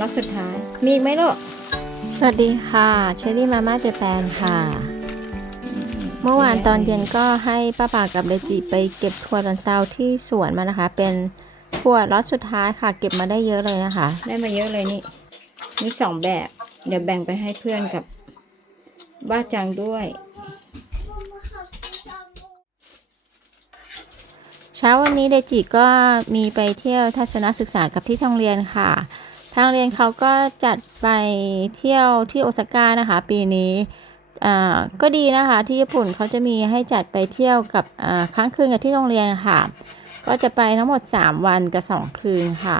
รอบสุดท้าย มีอีกไหมลูกสวัสดีค่ะเชอรี่มาม่าเจแปนค่ะ เมื่อวานตอนเย็นก็ให้ป้าป่ากับเดจิไปเก็บถั่วลันเตาที่สวนมานะคะ เป็นถั่วล็อตสุดท้ายค่ะ เก็บมาได้เยอะเลยนะคะ ได้มาเยอะเลยนี่ มีสองแบบ เดี๋ยวแบ่งไปให้เพื่อนกับบ้าจังด้วย เช้าวันนี้เดจิก็มีไปเที่ยวทัศนศึกษากับที่ทางเรียนค่ะ ทางเรียนเขาก็จัดไปเที่ยวที่โอซาก้านะคะ ปีนี้อ่าก็ดีนะคะที่ญี่ปุ่นเขาจะมีให้จัดไปเที่ยวกับอ่าค้างคืนกับที่โรงเรียนค่ะ ก็จะไปทั้งหมด 3 วันกับ 2 คืนค่ะ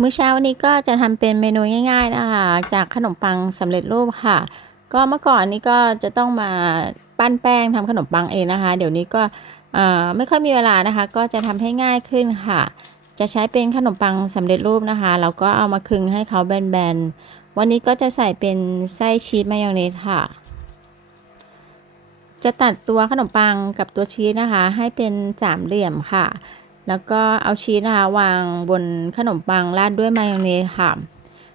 มื้อเช้าวันนี้ก็จะทำเป็นเมนูง่าย ๆนะคะ จากขนมปังสำเร็จรูปค่ะ ก็เมื่อก่อนนี้ก็จะต้องมาปั้นแป้งทำขนมปังเองนะคะ เดี๋ยวนี้ก็อ่อไม่ค่อยมีเวลานะคะ ก็จะทำให้ง่ายขึ้นค่ะ จะใช้เป็นขนมปังสำเร็จรูปนะคะ แล้วก็เอามาคึงให้เขาแบนๆ วันนี้ก็จะใส่เป็นไส้ชีสมายองเนสค่ะ จะตัดตัวขนมปังกับตัวชีสนะคะ ให้เป็นสามเหลี่ยมค่ะ แล้วก็เอาชีสนะคะวางบนขนมปังราดด้วยมายองเนสค่ะ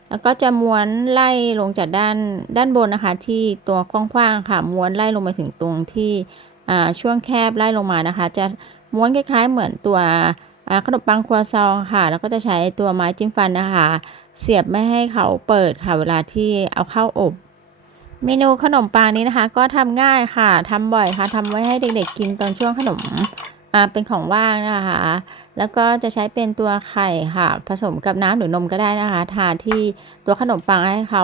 แล้วก็จะม้วนไล่ลงจากด้านด้านบนนะคะ ที่ตัวกว้างๆค่ะ ม้วนไล่ลงไปถึงตรงที่ช่วงแคบไล่ลงมานะคะ จะม้วนคล้ายๆเหมือนตัว ขนมปังครัวซองค่ะ แล้วก็จะใช้ตัวไม้จิ้มฟันนะคะ เสียบไม่ให้เขาเปิดค่ะเวลาที่เอาเข้าอบ เมนูขนมปังนี้นะคะ ก็ทำง่ายค่ะทำบ่อยค่ะทำไว้ให้เด็กๆกินตอนช่วงขนมอ่าเป็นของว่างนะคะ แล้วก็จะใช้เป็นตัวไข่ค่ะ ผสมกับน้ำหรือนมก็ได้นะคะ ทาที่ตัวขนมปังให้เขา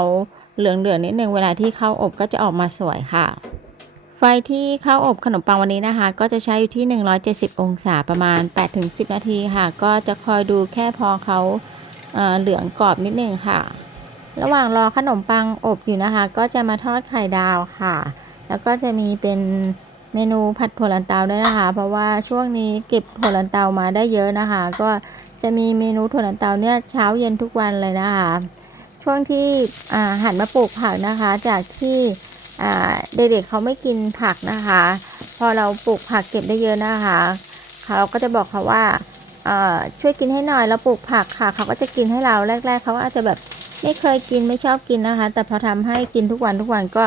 เหลืองๆนิดนึงเวลาที่เข้าอบก็จะออกมาสวยค่ะ ไฟที่เข้าอบขนมปังวันนี้นะคะ ก็จะใช้อยู่ที่ 170 องศาประมาณ 8-10 นาทีค่ะ ก็จะคอยดูแค่พอเขาเเหลืองกรอบนิดนึงค่ะ ระหว่างรอขนมปังอบอยู่นะคะ ก็จะมาทอดไข่ดาวค่ะ แล้วก็จะมีเป็นเมนูผัดถั่วลันเตาด้วยนะคะ เพราะว่าช่วงนี้เก็บถั่วลันเตามาได้เยอะนะคะ ก็จะมีเมนูถั่วลันเตาเนี่ยเช้าเย็นทุกวันเลยนะคะ ช่วงที่หันมาปลูกผักนะคะ จากที่ เด็กๆเขาไม่กินผักนะคะ พอเราปลูกผักเก็บได้เยอะนะคะเขาก็จะบอกเขาว่าช่วยกินให้หน่อยเราปลูกผักค่ะ เขาก็จะกินให้เราแรก ๆเขาอาจจะแบบไม่เคยกินไม่ชอบกินนะคะ แต่พอทำให้กินทุกวันทุกวันก็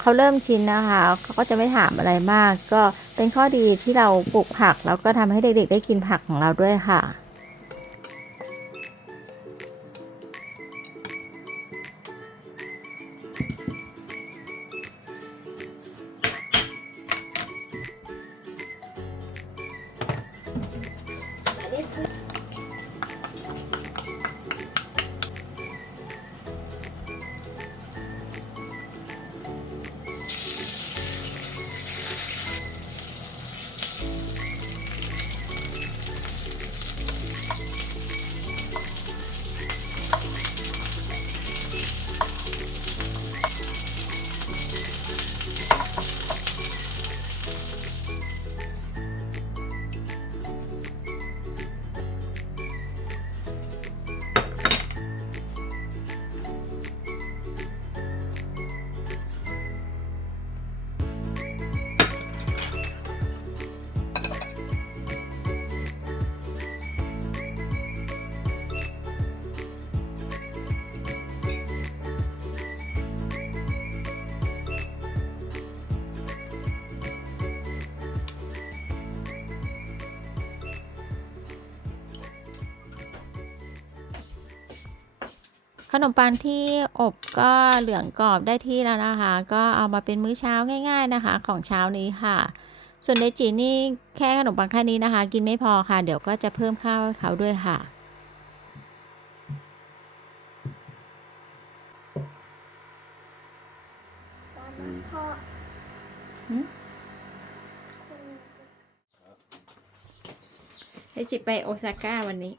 เขาเริ่มชินนะคะเขาก็จะไม่ถามอะไรมาก ก็เป็นข้อดีที่เราปลูกผักแล้วก็ทำให้เด็กๆได้กินผักของเราด้วยค่ะ ขนมปังที่อบก็เหลืองกรอบได้ที่แล้วนะคะ ก็เอามาเป็นมื้อเช้าง่าย ๆนะคะ ของเช้านี้ค่ะ ส่วนเดจินี่แค่ขนมปังแค่นี้นะคะ กินไม่พอค่ะ เดี๋ยวก็จะเพิ่มข้าวให้เขาด้วยค่ะเดจิไปโอซาก้าวันนี้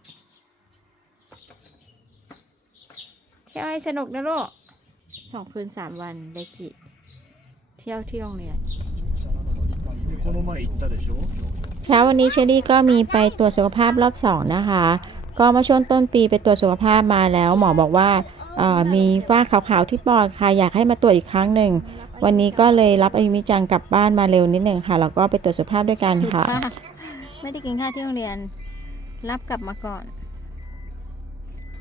เที่ยวให้สนุกนะลูกสองคืนสามวันเดจิ เที่ยวที่โรงเรียน この前行ったでしょ เช้าวันนี้เชอรี่ก็มีไปตรวจสุขภาพรอบสองนะคะ ก็เมาช่วงต้นปีไปตรวจสุขภาพมาแล้ว หมอบอกว่าเอ่อมีฝ้าขาวๆที่ปอดค่ะอยากให้มาตรวจอีกครั้งหนึ่ง วันนี้ก็เลยรับอายุมิจังกลับบ้านมาเร็วนิดหนึ่งค่ะ แล้วก็ไปตรวจสุขภาพด้วยกันค่ะ ไม่ได้กินข้าวที่โรงเรียน รับกลับมาก่อน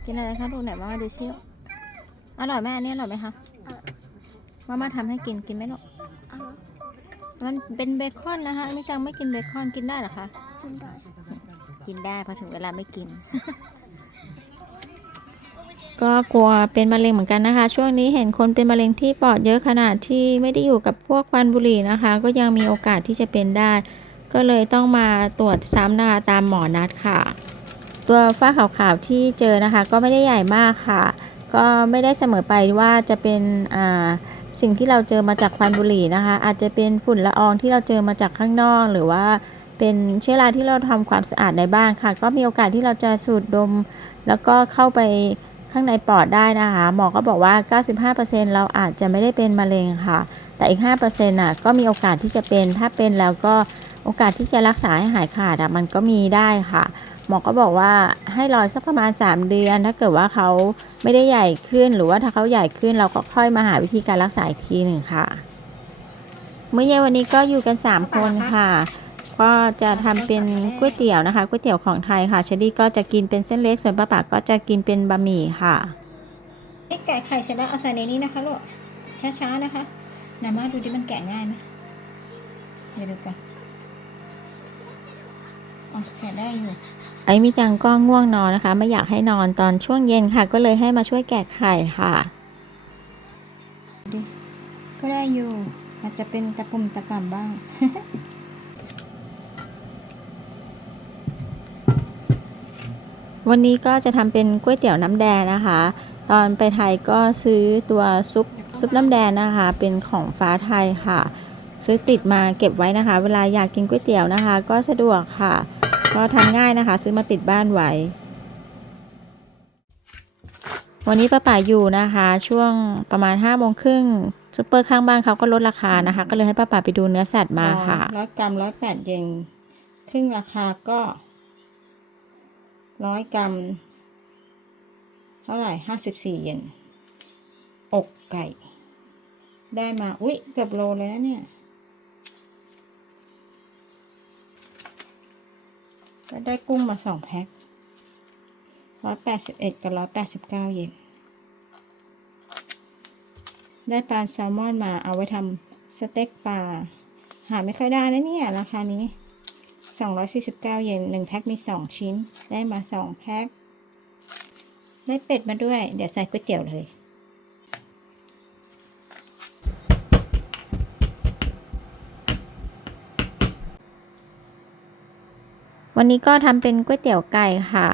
กินอะไรคะลูกไหนมามาดูซิ อร่อยไหมอันนี้อร่อยไหมคะมามาทำให้กินกินไหมลูกมันเป็นเบคอนนะคะไม่จังไม่กินเบคอนกินได้เหรอคะกินได้กินได้พอถึงเวลาไม่กิน ก็กลัวเป็นมะเร็งเหมือนกันนะคะ ช่วงนี้เห็นคนเป็นมะเร็งที่ปอดเยอะขนาดที่ไม่ได้อยู่กับพวกควันบุหรี่นะคะ ก็ยังมีโอกาสที่จะเป็นได้ ก็เลยต้องมาตรวจซ้ำนะคะตามหมอนัดค่ะ ตัวฝ้าขาวๆที่เจอนะคะ ก็ไม่ได้ใหญ่มากค่ะ ก็ไม่ได้เสมอไปว่าจะเป็นอ่าสิ่งที่เราเจอมาจากควันบุหรี่นะคะ อาจจะเป็นฝุ่นละอองที่เราเจอมาจากข้างนอกหรือว่าเป็นเชื้อราที่เราทำความสะอาดในบ้านค่ะ ก็มีโอกาสที่เราจะสูดดม แล้วก็เข้าไปข้างในปอดได้นะคะ หมอก็บอกว่า 95%เราอาจจะไม่ได้เป็นมะเร็งค่ะ แต่อีก 5%น่ะก็มีโอกาสที่จะเป็น ถ้าเป็นแล้วก็โอกาสที่จะรักษาให้หายขาดอะมันก็มีได้ค่ะ หมอก็บอกว่าให้รอสักประมาณ 3 เดือน ถ้าเกิดว่าเขาไม่ได้ใหญ่ขึ้น หรือว่าถ้าเขาใหญ่ขึ้นเราก็ค่อยมาหาวิธีการรักษาอีกทีหนึ่งค่ะ เมื่อเย็นวันนี้ก็อยู่กัน 3 คนค่ะ ก็จะทำเป็นก๋วยเตี๋ยวนะคะก๋วยเตี๋ยวของไทยค่ะเชอรี่ก็จะกินเป็นเส้นเล็กส่วนป้าป๋าก็จะกินเป็นบะหมี่ค่ะนี่แกะไข่เสร็จแล้วเอาใส่ในนี้นะคะลูกช้าๆนะคะนามาดูดิมันแกะง่ายไหมเดี๋ยวดูกันอ๋อ แกะได้อยู่ไอ้มิจังก็ง่วงนอนนะคะ ไม่อยากให้นอนตอนช่วงเย็นค่ะ ก็เลยให้มาช่วยแกะไข่ค่ะ ก็ได้อยู่ อาจจะเป็นตะปุ่มตะป่ำบ้าง วันนี้ก็จะทำเป็นก๋วยเตี๋ยวน้ำแดงนะคะ ตอนไปไทยก็ซื้อตัวซุปซุปน้ำแดงนะคะ เป็นของฟ้าไทยค่ะ ซื้อติดมาเก็บไว้นะคะ เวลาอยากกินก๋วยเตี๋ยวนะคะ ก็สะดวกค่ะ ก็ทำง่ายนะคะ ซื้อมาติดบ้านไว้วันนี้ป้าป่าอยู่นะคะ ช่วงประมาณ5้าโมงครึ่งซุปเปอร์ข้างบ้านเขาก็ลดราคานะคะ ก็เลยให้ป้าป่าไปดูเนื้อสัตว์มาค่ะร้อยกรัมร้อยแปดเยนครึ่งราคาก็ร้อยกรัมเท่าไหร่ห้าสิบสี่เยนอกไก่ ได้มา อุ๊ย เกือบโลเลยนะเนี่ย ก็ได้กุ้งมาสองแพ็คร้อยแปดสิบเอ็ดกับร้อยแปดสิบเก้าเยนได้ปลาแซลมอนมาเอาไว้ทำสเต็กปลา หาไม่ค่อยได้นะเนี่ยราคานี้ 249 เยน1แพ็คมี 2 ชิ้น ได้มา 2 แพ็ค ได้เป็ดมาด้วย เดี๋ยวใส่ก๋วยเตี๋ยวเลย วันนี้ก็ทำเป็นก๋วยเตี๋ยวไก่ค่ะ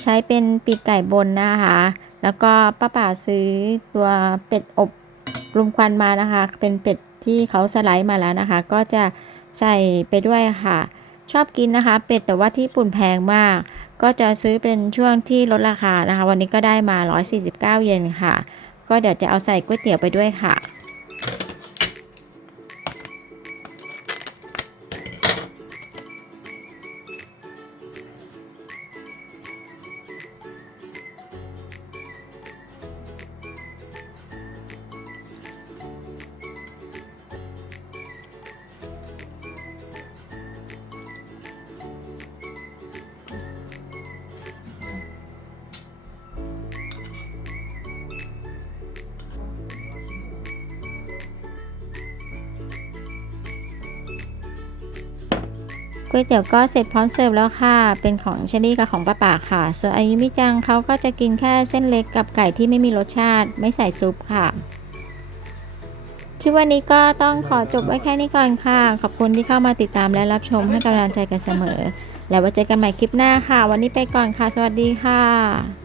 ใช้เป็นปีกไก่บนนะคะ แล้วก็ป้าป่าซื้อตัวเป็ดอบรุมควันมานะคะ เป็นเป็ดที่เขาสไลด์มาแล้วนะคะ ก็จะใส่ไปด้วยค่ะ ชอบกินนะคะ เป็ดแต่ว่าที่ญี่ปุ่นแพงมาก ก็จะซื้อเป็นช่วงที่ลดราคานะคะ วันนี้ก็ได้มา 149 เยนค่ะ ก็เดี๋ยวจะเอาใส่ก๋วยเตี๋ยวไปด้วยค่ะ ก๋วยเตี๋ยวก็เสร็จพร้อมเสิร์ฟแล้วค่ะ เป็นของเชลี่กับของป้าป่าค่ะ ส่วนอายุมิจังเขาก็จะกินแค่เส้นเล็กกับไก่ที่ไม่มีรสชาติ ไม่ใส่ซุปค่ะ คลิปวันนี้ก็ต้องขอจบไว้แค่นี้ก่อนค่ะ ขอบคุณที่เข้ามาติดตามและรับชมให้กำลังใจกันเสมอ แล้วไว้เจอกันใหม่คลิปหน้าค่ะ วันนี้ไปก่อนค่ะ สวัสดีค่ะ